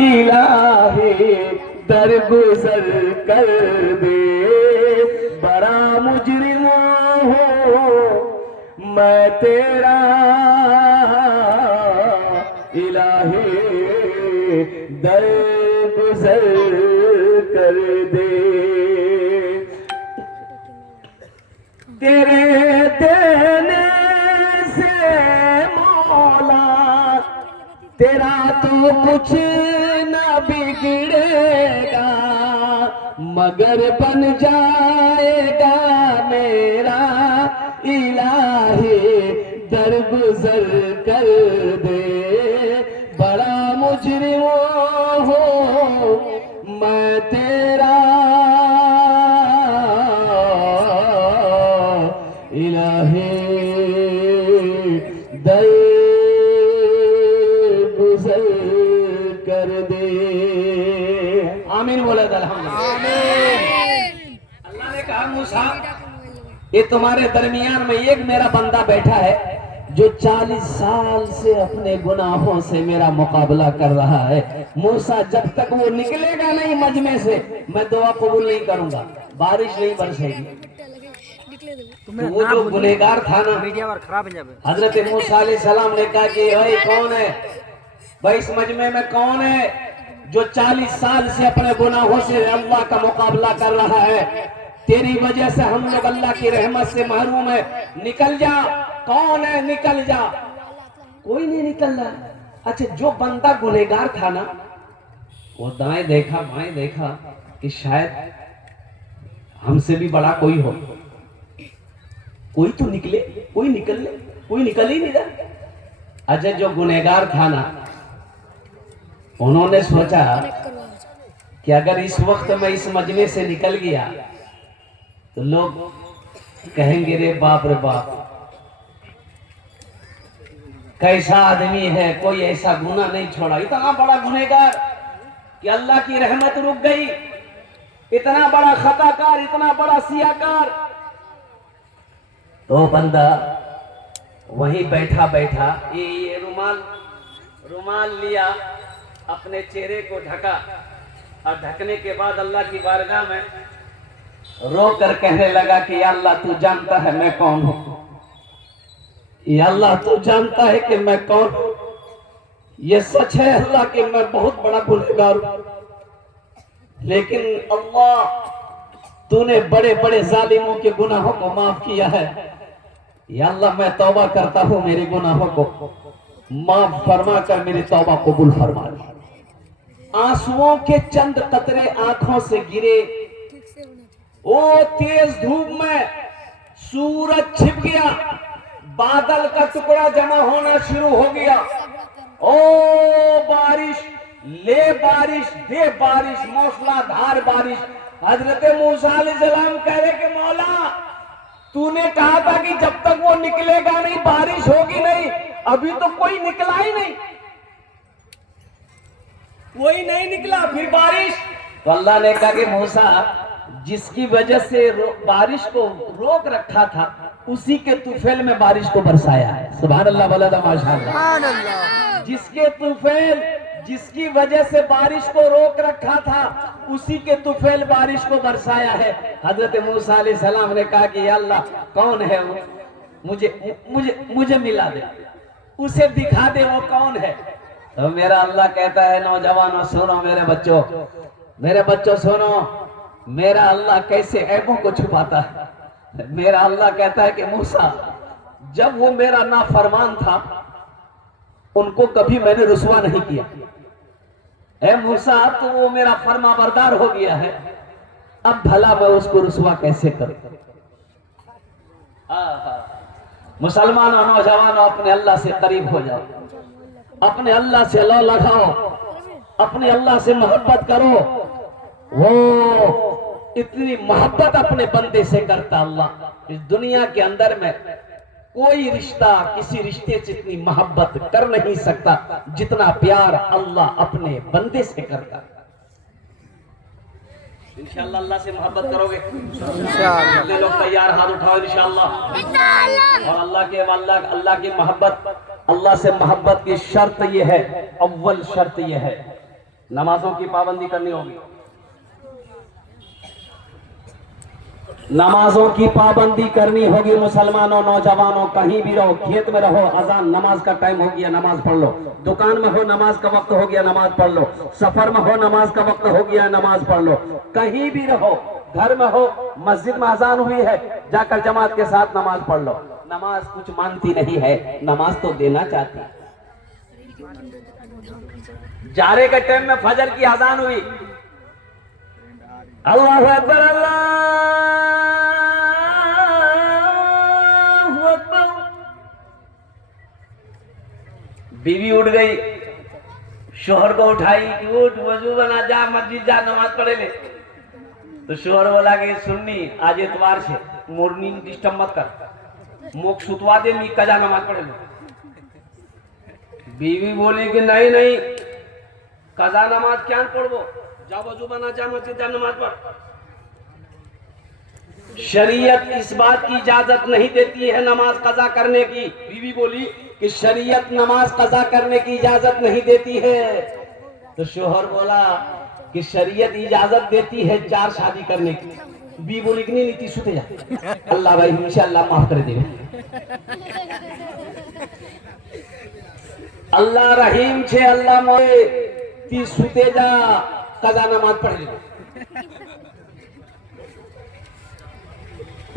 इलाही दरगुजर कर दे, बड़ा मुजरिम हूँ मैं तेरा, इलाही दरगुजर कर दे। तेरे देने से मौला तेरा तो कुछ न बिगड़ेगा, मगर बन जाएगा मेरा, इलाही दरगुजर कर दे, बड़ा मुजरिम हो मैं तेरा, इलाही दरगुजर कर दे। आमीन बोले आमीन। अल्लाह ने कहा मूसा ये तुम्हारे दरमियान में एक मेरा बंदा बैठा है जो 40 साल से अपने गुनाहों से मेरा मुकाबला कर रहा है। मूसा जब तक वो निकलेगा नहीं मजमे से मैं दुआ कबूल नहीं करूंगा, बारिश नहीं बरसेगी। तो वो जो गुनहगार था ना, हजरत मूसा अलैहिस्सलाम ने कहा कि भाई कौन है भाई इस मजमे में कौन है जो 40 साल से अपने गुनाहों से अल्लाह का मुकाबला कर रहा है, तेरी वजह से हम लोग अल्लाह की रहमत से महरूम है, निकल जा। कौन है निकल जा। कोई नहीं निकल रहा। अच्छा जो बंदा गुनहगार था ना, वो दाएं देखा बाएं देखा कि शायद हमसे भी बड़ा कोई हो, कोई तो निकले, कोई निकल ले, कोई निकल ही नहीं रहा। अच्छा जो गुनहगार था ना, उन्होंने सोचा कि अगर इस वक्त मैं इस मजमे से निकल गया तो लोग कहेंगे रे बाप कैसा आदमी है, कोई ऐसा गुनाह नहीं छोड़ा, इतना बड़ा गुनहगार कि अल्लाह की रहमत रुक गई, इतना बड़ा खताकार, इतना बड़ा सियाकार। तो बंदा वहीं बैठा बैठा ये रुमाल लिया, अपने चेहरे को ढका और ढकने के बाद अल्लाह की बारगाह में रो कर कहने लगा कि या अल्लाह तू जानता है मैं कौन हूं, या अल्लाह तू जानता है कि मैं कौन हूं। ये सच है अल्लाह कि मैं बहुत बड़ा गुनहगार हूं, लेकिन अल्लाह तूने बड़े बड़े जालिमों के गुनाहों को माफ किया है। या अल्लाह मैं तौबा करता हूं, मेरे गुनाहों को माफ फरमा कर मेरी तौबा कबूल फरमा। आंसुओं के चंद कतरे आंखों से गिरे, ओ तेज धूप में सूरज छिप गया, बादल का टुकड़ा जमा होना शुरू हो गया। ओ बारिश ले बारिश दे बारिश, मौसलाधार बारिश। हजरत मूसा अलैहिस्सलाम कह रहे कि मौला तूने कहा था कि जब तक वो निकलेगा नहीं बारिश होगी नहीं, अभी तो कोई निकला ही नहीं, कोई नहीं निकला, फिर बारिश। तो अल्लाह ने कहा कि मूसा जिसकी वजह से बारिश को रोक रखा था उसी के तुफैल में बारिश को बरसाया है। सुभान अल्लाह वला माशाअल्लाह। जिसके तुफैल, जिसकी वजह से बारिश को रोक रखा था उसी के तुफैल बारिश को बरसाया है। हजरत मूसा अलैहिस्सलाम ने कहा कि या अल्लाह कौन है वो, मुझे मिला दे, उसे दिखा दे वो कौन है। तो मेरा अल्लाह कहता है नौजवानों सुनो, मेरे बच्चों सुनो, मेरा अल्लाह कैसे ऐबों को छुपाता है। मेरा अल्लाह कहता है कि मूसा जब वो मेरा नाफरमान था उनको कभी मैंने रुसवा नहीं किया, ऐ मूसा तो वो मेरा फरमा बरदार हो गया है, अब भला मैं उसको रुसवा कैसे करूं। मुसलमानों नौजवानों अपने अल्लाह से करीब हो जाओ, अपने अल्लाह से लौ लगाओ, अपने अल्लाह से मोहब्बत करो। वो इतनी मोहब्बत अपने बंदे से करता अल्लाह, इस दुनिया के अंदर में कोई रिश्ता किसी रिश्ते से इतनी मोहब्बत कर नहीं सकता जितना प्यार अल्लाह अपने बंदे से करता। इंशाअल्लाह अल्लाह से मोहब्बत करोगे, इंशाअल्लाह लोग तैयार हाथ उठाओ इंशाअल्लाह। और अल्लाह की मोहब्बत, अल्लाह से मोहब्बत की शर्त यह है, अव्वल शर्त यह है नमाजों की पाबंदी करनी होगी। नमाजों की पाबंदी करनी होगी मुसलमानों, नौजवानों, कहीं भी रहो, खेत में रहो, अजान नमाज का टाइम हो गया, नमाज पढ़ लो। दुकान में हो, नमाज का वक्त हो गया, नमाज पढ़ लो। सफर में हो, नमाज का वक्त हो गया, नमाज पढ़ लो। कहीं भी रहो, घर में हो, मस्जिद में अजान हुई है, जाकर जमात के साथ नमाज पढ़ लो। नमाज कुछ मांगती नहीं है, नमाज तो देना चाहती है। जारे के टाइम में फजर की अजान हुई, अल्लाहु अकबर, अल्लाहु अकबर। बीवी उठ गई, शोहर को उठाई कि उठ, वजू बना, जा मस्जिद जा, नमाज पढ़े ले। तो शोहर बोला कि सुन्नी, आज इतवार से मोरनी डिस्टर्ब मत कर, मुख सुतवा दे, मी कजा नमाज पढ़े ले। बीवी बोली कि नहीं नहीं, कजा नमाज क्या पढ़ो, जा वजू बना, जा मस्जिद जा, नमाज पढ़। शरीयत इस बात की इजाजत नहीं देती है नमाज कजा करने की। बीवी बोली कि शरीयत नमाज कजा करने की इजाजत नहीं देती है। तो शोहर बोला कि शरीयत इजाजत देती है 4 शादी करने की। बीवी बोली कि नहीं, सुते जा, अल्लाह भाई इंशाअल्लाह माफ कर देगा, अल्लाह रहीम छे, अल्लाह मोए, ती सुते जा, कजा नमाज पढ़ ले।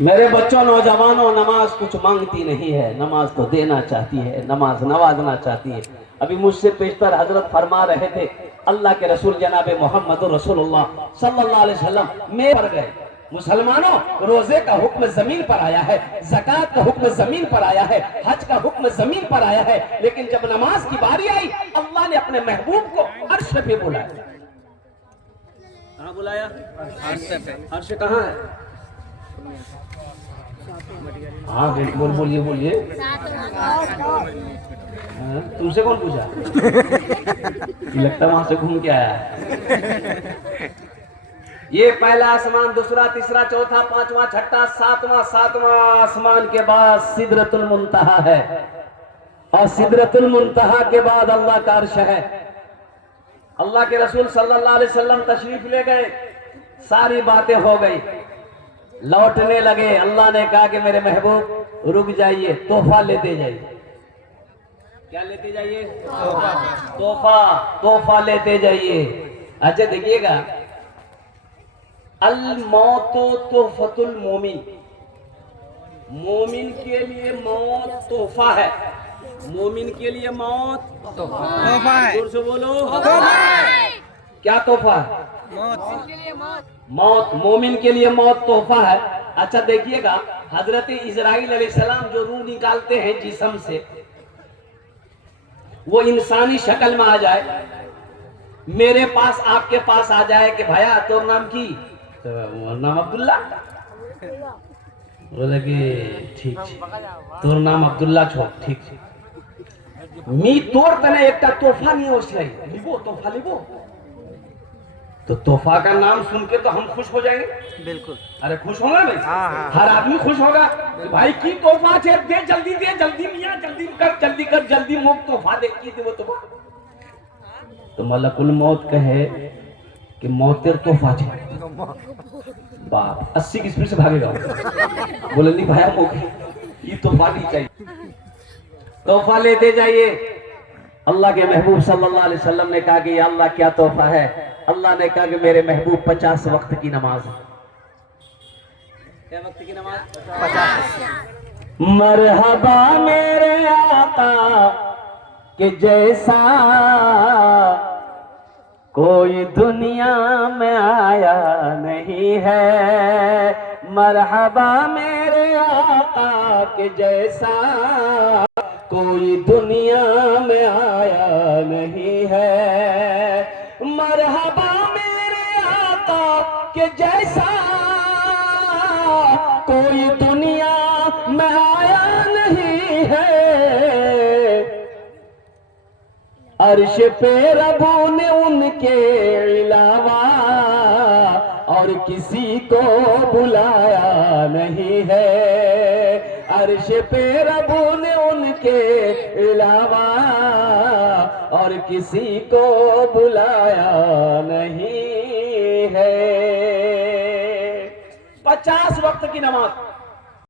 मेरे बच्चों, नौजवानों, नमाज कुछ मांगती नहीं है, नमाज तो देना चाहती है, नमाज नवाजना चाहती है। अभी मुझसे पेशतर हजरत फरमा रहे थे, अल्लाह के रसूल जनाब मोहम्मद रसूलुल्लाह सल्लल्लाहु अलैहि वसल्लम में पड़ गए। मुसलमानों, रोजे का हुक्म जमीन पर आया है, ज़कात का हुक्म जमीन पर आया है, हज का हुक्म जमीन पर आया है, लेकिन जब नमाज की बारी आई, अल्लाह ने अपने महबूब को अर्श पे बुलाया। कहाँ बुलाया? अर्श कहाँ है? हाँ बोलिए बोलिए। तुमसे कौन पूछा? लगता वहां से घूम के आया। ये पहला आसमान, दूसरा, तीसरा, चौथा, पांचवा, छठा, सातवां आसमान के बाद सिदरतुल मुंतहा है, और सिदरतुल मुंतहा के बाद अल्लाह का अर्श है। अल्लाह के रसूल सल्लल्लाहु अलैहि वसल्लम तशरीफ ले गए, सारी बातें हो गई, लौटने लगे। अल्लाह ने कहा कि मेरे महबूब रुक जाइए, तोहफा लेते जाइए। क्या लेते जाइए? तोहफा लेते जाइए। अच्छा देखिएगा, अल मौतो तोहफतुल मोमिन, मोमिन के लिए मौत तोहफा है, मोमिन के लिए मौत तोहफा है। जोर से बोलो, क्या तोहफा है? मौत, मोमिन के लिए मौत तोहफा है। अच्छा देखिएगा, हजरत इजराइल अलैहिस्सलाम जो रूह निकालते हैं जिस्म से, वो इंसानी शक्ल में आ जाए, मेरे पास आपके पास आ जाए कि भैया तो नाम की, तो नाम अब्दुल्ला, बोले कि ठीक तोर नाम अब्दुल्ला छो, ठीक मी तोर तने एक तोहफा नहीं हो, लिबो तोहफा लिबो। तो तोहफा का नाम सुन के तो हम खुश हो जाएंगे, बिल्कुल। अरे खुश होगा भाई, हर आदमी खुश होगा। भाई की तोहफा दे, जल्दी दे, जल्दी मियां, जल्दी कर, जल्दी मुझ तोहफा दे, की वो तोहफा। तो मलकुल मौत कहे कि मौतेर तोहफा छे, बाप 80 की स्पीड से भागेगा। बोले नहीं भाई मौके ये तोहफा नहीं चाहिए, तोहफा लेते जाइए। अल्लाह के महबूब सल्लल्लाहु अलैहि वसल्लम ने कहा कि अल्लाह क्या तोहफा है? अल्लाह ने कहा कि मेरे महबूब 50 वक्त की नमाज है। क्या वक्त की नमाज? 50। मरहबा मेरे आका के जैसा कोई दुनिया में आया नहीं है, मरहबा मेरे आका के जैसा कोई दुनिया में आया नहीं है, मरहबा मेरे आका के जैसा कोई दुनिया में आया नहीं है। अर्श पे रबू ने उनके अलावा और किसी को बुलाया नहीं है, अर्श पे रबू ने उनके अलावा और किसी को बुलाया नहीं है। 50 वक्त की नमाज